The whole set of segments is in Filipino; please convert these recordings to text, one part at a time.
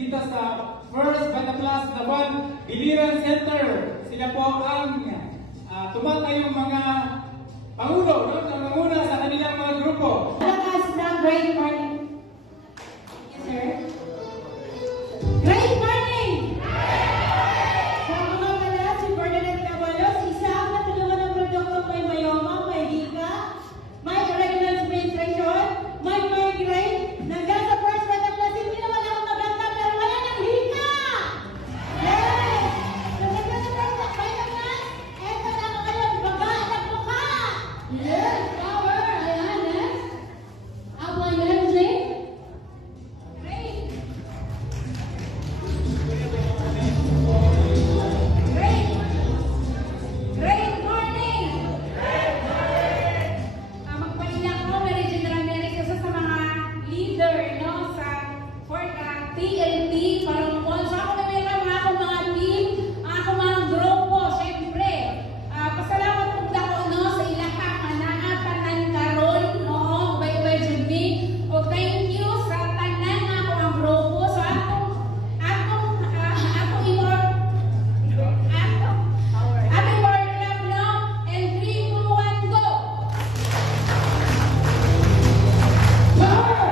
dito sa First Bataclas Laban Biliran Center. Sila po ang tumatayong mga pangulo, no? Nangunguna sa kanilang mga grupo. Malakas ng great morning. Yes, sir. Great morning! Sa mga pala, si Ferdinand Cabalos, isa ang natulungan ng produktong may mayoma, may hika, may irregular menstruation, may migraine, hanggang sa First Bataclas, hindi naman ako maganda, pero wala ng hika! Yes! Hanggang sa First Bataclas, eto na ako ngayon, bagaan ng mukha! Yes, power! Ayan, next. Upline energy. Great! Great! Great morning! Magpalila ko, Mary General Merrick, isa sa mga leader, no, sa TNT, parang so ako na meron mga team, ako mga grupo, syempre. Pasalamat po ako, no, sa ilaha, tanan karon, no, by Jimmy. O thank you sa tanan ako ang grupo. So atong word club, no, and 3, 2, 1, go! Power!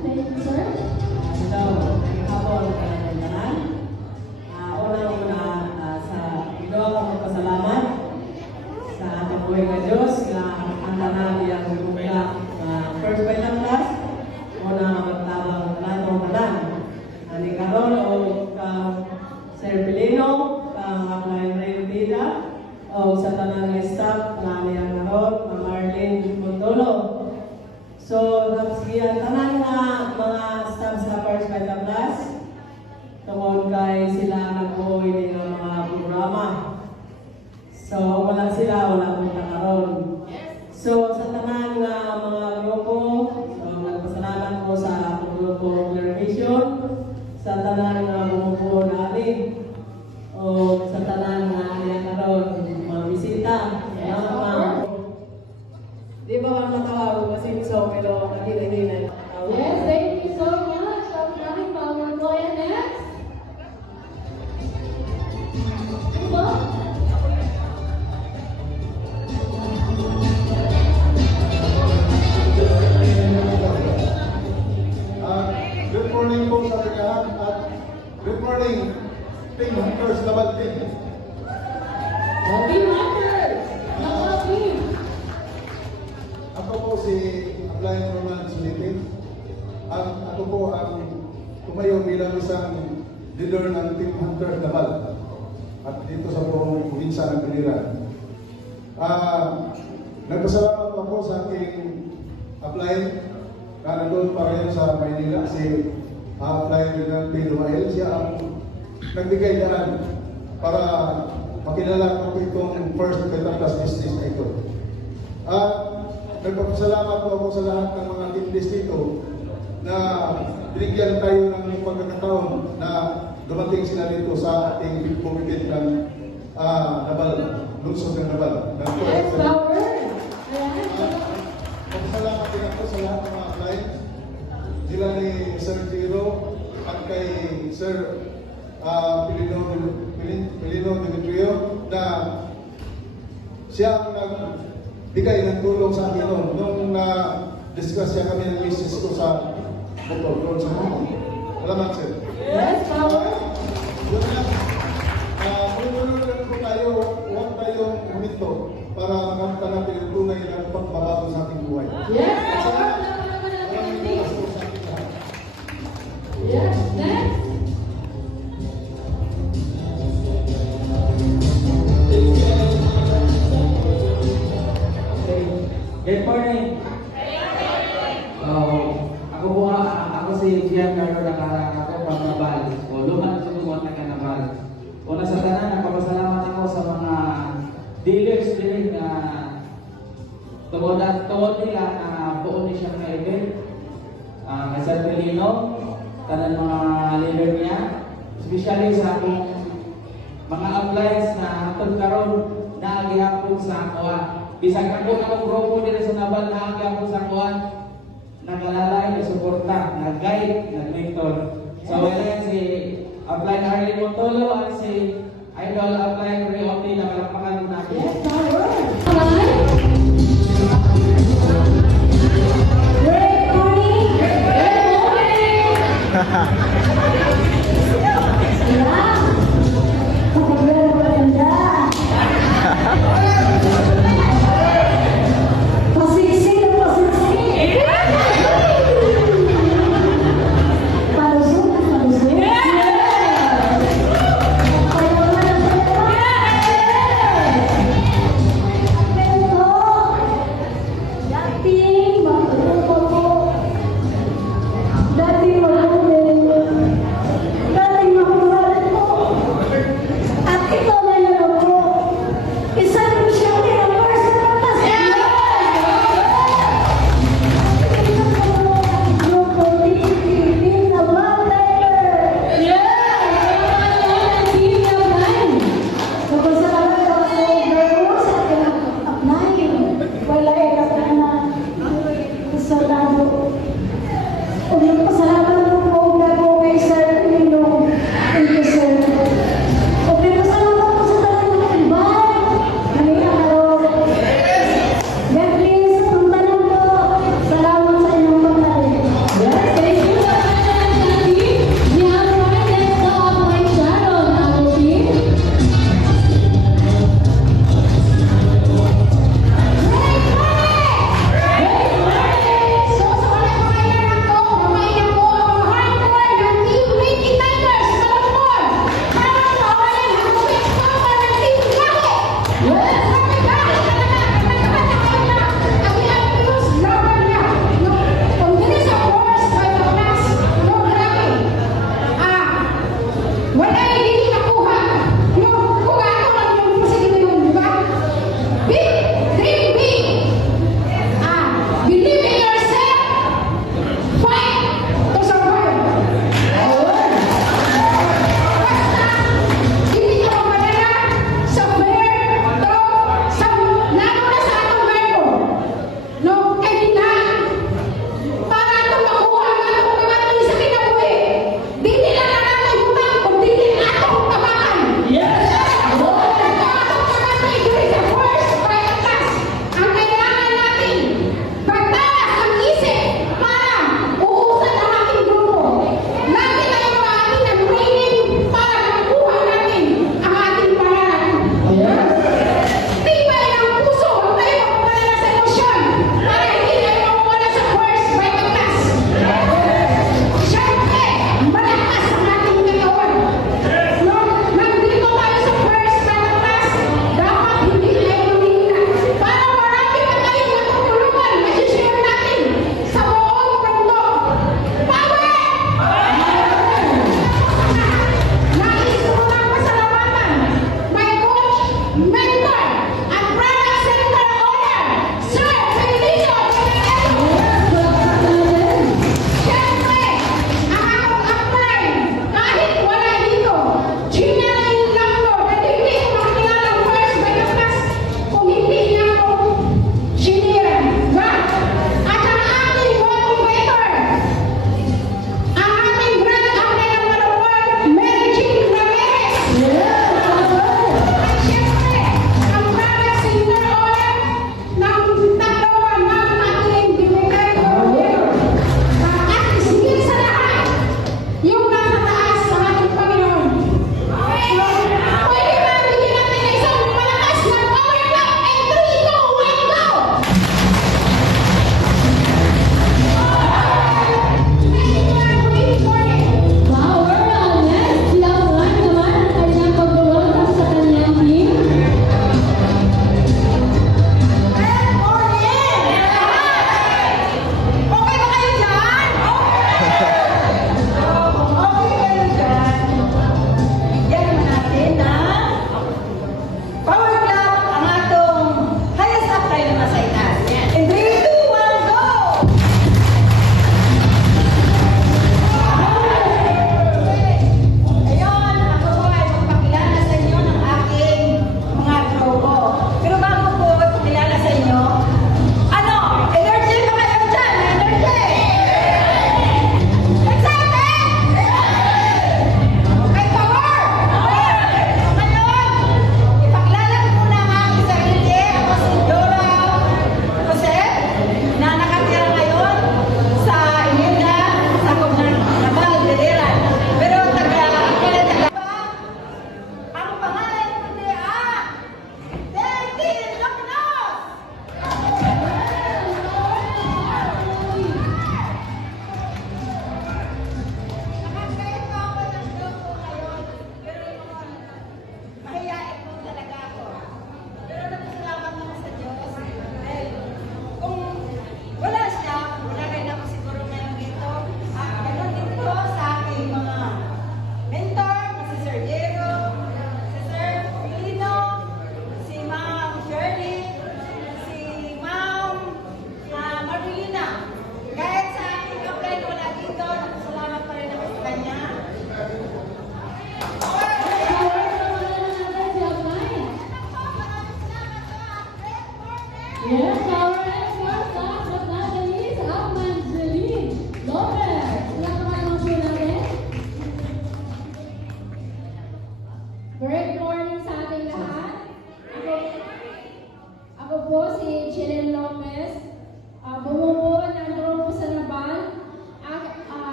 Thank you, sir. Hello, hapon kailangan. Una sa ito ako magpasalamat sa ating buhay ka Diyos na ang tanan niyang bumula First Bataclas. Una magtabang natong tanan. Ani karon o Sir Pilino, kang Upline Rayo Vida, o sa tanan ng staff na niyang karon, Marlene Mondolo. So, napasiyan tanan na mga staff sa First Bataclas tungkol kay sila nag-uwi ng mga programa. So, wala sila, wala kong karon. So, sa tanan na mga grupo, so, nagpasalamat ko sa akong grupo Clear Vision, sa tanan na bumubuo natin, o sa tanan na niya karon, mga bisita, di ba ang natawag kasi so pero naghihinay. Yes, thank you so much. Upline power. Go ahead, next. Go. Good morning po sa ating lahat at good morning Team Hunters Laban Team. Happy Hunters! Mga team! Ako po si Upline Roman Sulitin. Ako po ang tumayo bilang isang leader ng Team Hunters Laban at dito sa buong probinsya ng Biliran. Nagpasalamat ako sa aking upline na nandun pa rin sa Maynila, si upline ng Pedro Mael. Siya ang nagbigay daan para makilala ko itong First Bataclas business na ito. Nagpapasalamat po ako sa lahat ng mga teamlist dito na binigyan tayo ng pagkakataon na dumating sila dito sa ating commitment ng Nabal, lungsod ng Nabal. Yes, power! Salamat din ako sa lahat ng mga clients. Sila ni Sir Giro at kay Sir Pilino Demetrio na siya ang nagbigay ng tulong sa akin noon nung na-discuss siya kami ng business ko sa motor doon sa motor. Salamat, sir. Yes, power! Yun lang. Mulunod lang po tayo, huwag tayong huminto para makamta natin yung tunay na pagbabago sa ating buhay. Yes, power! Yes, next! Good morning. Ako si Giancarlo Nakarang, ako pang Nabal. O luman sa tumuan na Nabal. Una sa tanan, nagpapasalamat ako sa mga dealers din na tuwod nila na buo ni siya na event. Kay San Pelino, tanan mga leader niya. Especially sa akong mga appliance na hatod karon na gihapon sa kuha. Bisag ako akong grupo dito sa Nabal na gihapon sa kuha. nag-alalay, nagsuporta, nag-guide, nag-mentor. So, ayan si Upline Harley Montolo at si Idol Upline Ray Opti na palakpakan natin. Yes, power. Great morning. Good morning. Yeah. Maganda. Pasiksik na pasiksik. Palusot na palusot.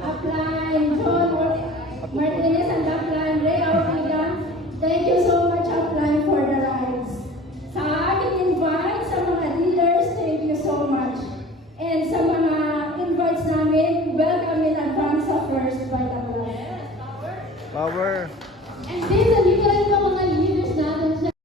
Upline, John Martinez and Upline, Ray Ortiga. Thank you so much, Upline, for the rides. Sa aking invite, sa mga dealers, thank you so much. And sa mga invites namin, welcome in advance sa First Vitamin. Power. And this is Nicolas